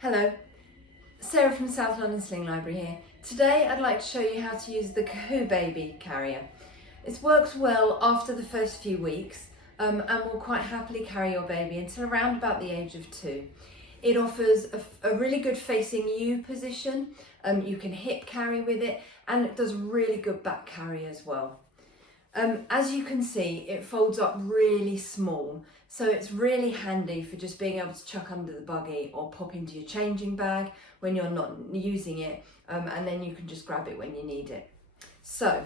Hello, Sarah from South London Sling Library here. Today I'd like to show you how to use the KaHuBaby Carrier. It works well after the first few weeks and will quite happily carry your baby until around about the age of 2. It offers a really good facing you position, you can hip carry with it, and it does really good back carry as well. As you can see, it folds up really small, so it's really handy for just being able to chuck under the buggy or pop into your changing bag when you're not using it, and then you can just grab it when you need it. So,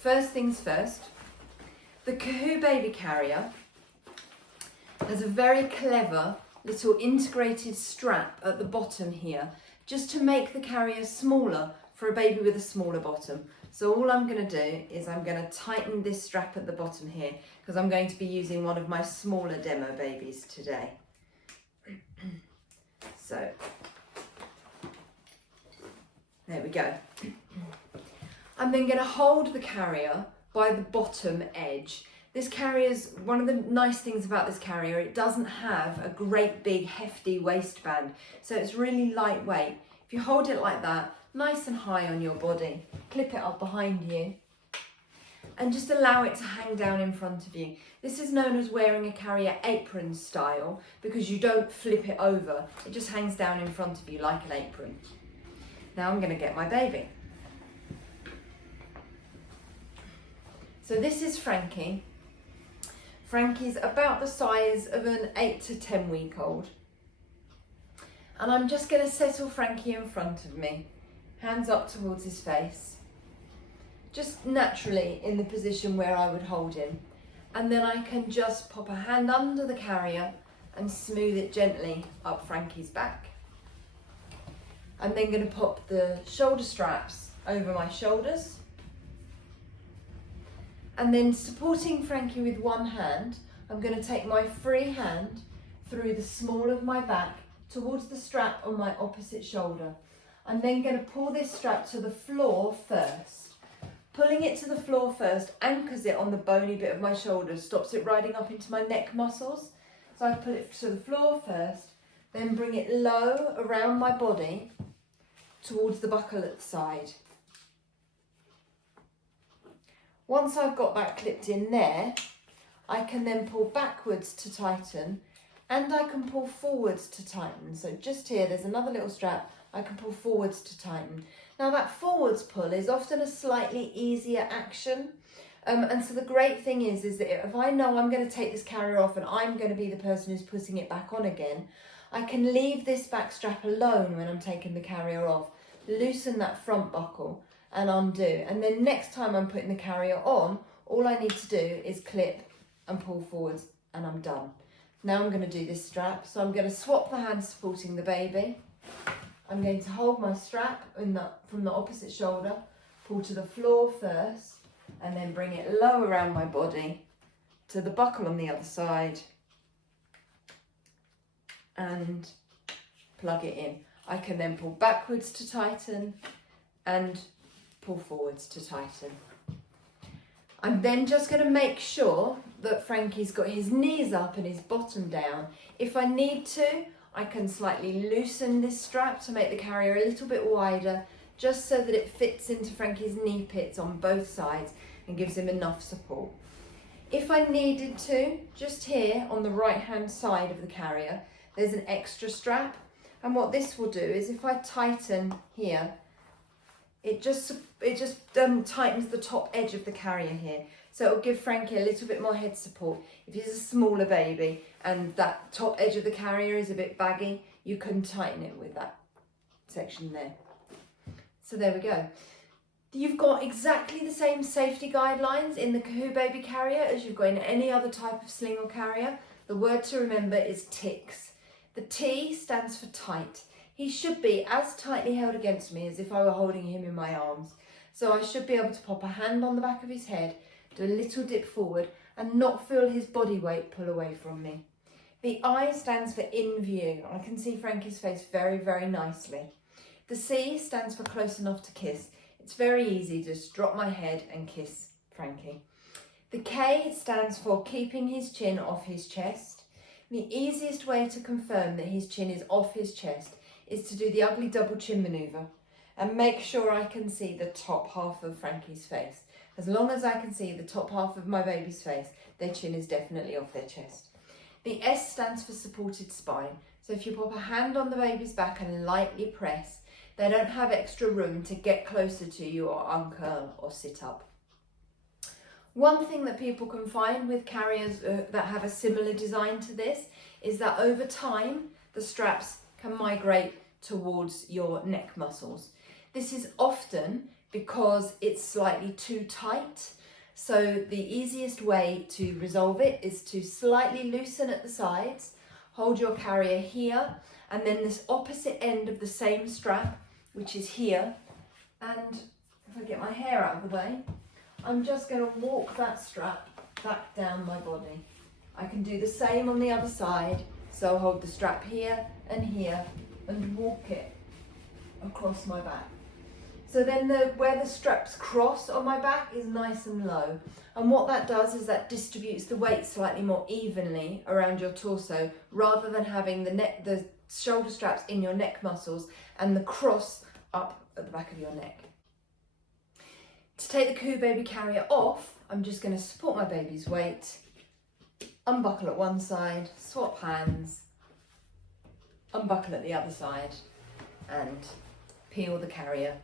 first things first, the KaHuBaby Carrier has a very clever little integrated strap at the bottom here, just to make the carrier smaller for a baby with a smaller bottom. So all I'm going to do is I'm going to tighten this strap at the bottom here, because I'm going to be using one of my smaller demo babies today. So, there we go. I'm then going to hold the carrier by the bottom edge. This carrier's, one of the nice things about this carrier, it doesn't have a great big hefty waistband, so it's really lightweight. If you hold it like that, nice and high on your body, clip it up behind you and just allow it to hang down in front of you. This is known as wearing a carrier apron style because you don't flip it over, it just hangs down in front of you like an apron. Now I'm going to get my baby. So this is Frankie. Frankie's about the size of an 8 to 10 week old. And I'm just going to settle Frankie in front of me, hands up towards his face, just naturally in the position where I would hold him. And then I can just pop a hand under the carrier and smooth it gently up Frankie's back. I'm then going to pop the shoulder straps over my shoulders. And then supporting Frankie with one hand, I'm going to take my free hand through the small of my back towards the strap on my opposite shoulder. I'm then going to pull this strap to the floor first. Pulling it to the floor first anchors it on the bony bit of my shoulder, stops it riding up into my neck muscles. So I pull it to the floor first, then bring it low around my body towards the buckle at the side. Once I've got that clipped in there, I can then pull backwards to tighten, and I can pull forwards to tighten. So just here, there's another little strap, I can pull forwards to tighten. Now that forwards pull is often a slightly easier action. And so the great thing is that if I know I'm going to take this carrier off and I'm going to be the person who's putting it back on again, I can leave this back strap alone when I'm taking the carrier off, loosen that front buckle and undo. And then next time I'm putting the carrier on, all I need to do is clip and pull forwards and I'm done. Now I'm going to do this strap. So I'm going to swap the hand supporting the baby. I'm going to hold my strap from the opposite shoulder, pull to the floor first, and then bring it low around my body to the buckle on the other side and plug it in. I can then pull backwards to tighten and pull forwards to tighten. I'm then just going to make sure that Frankie's got his knees up and his bottom down. If I need to, I can slightly loosen this strap to make the carrier a little bit wider, just so that it fits into Frankie's knee pits on both sides and gives him enough support. If I needed to, just here on the right hand side of the carrier, there's an extra strap. And what this will do is if I tighten here, it just tightens the top edge of the carrier here. So it'll give Frankie a little bit more head support. If he's a smaller baby and that top edge of the carrier is a bit baggy, you can tighten it with that section there. So there we go. You've got exactly the same safety guidelines in the KaHuBaby Carrier as you've got in any other type of sling or carrier. The word to remember is ticks. The T stands for tight. He should be as tightly held against me as if I were holding him in my arms. So I should be able to pop a hand on the back of his head, do a little dip forward and not feel his body weight pull away from me. The I stands for in view. I can see Frankie's face very, very nicely. The C stands for close enough to kiss. It's very easy, just drop my head and kiss Frankie. The K stands for keeping his chin off his chest. The easiest way to confirm that his chin is off his chest is to do the ugly double chin manoeuvre and make sure I can see the top half of Frankie's face. As long as I can see the top half of my baby's face, their chin is definitely off their chest. The S stands for supported spine. So if you pop a hand on the baby's back and lightly press, they don't have extra room to get closer to you or uncurl or sit up. One thing that people can find with carriers that have a similar design to this is that over time, the straps can migrate towards your neck muscles. This is often because it's slightly too tight. So the easiest way to resolve it is to slightly loosen at the sides, hold your carrier here, and then this opposite end of the same strap, which is here. And if I get my hair out of the way, I'm just going to walk that strap back down my body. I can do the same on the other side. So hold the strap here and walk it across my back. So then where the straps cross on my back is nice and low. And what that does is that distributes the weight slightly more evenly around your torso, rather than having the shoulder straps in your neck muscles and the cross up at the back of your neck. To take the KaHuBaby Carrier off, I'm just going to support my baby's weight, unbuckle at one side, swap hands, unbuckle at the other side, and peel the carrier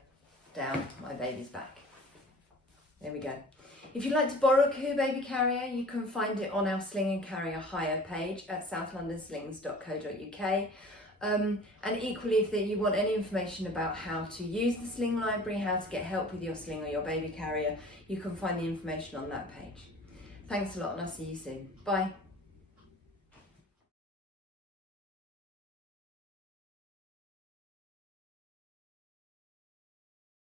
down my baby's back. There we go. If you'd like to borrow a KaHuBaby Carrier, you can find it on our Sling and Carrier hire page at southlondonslings.co.uk. And equally, if you want any information about how to use the Sling Library, how to get help with your sling or your baby carrier, you can find the information on that page. Thanks a lot, and I'll see you soon. Bye.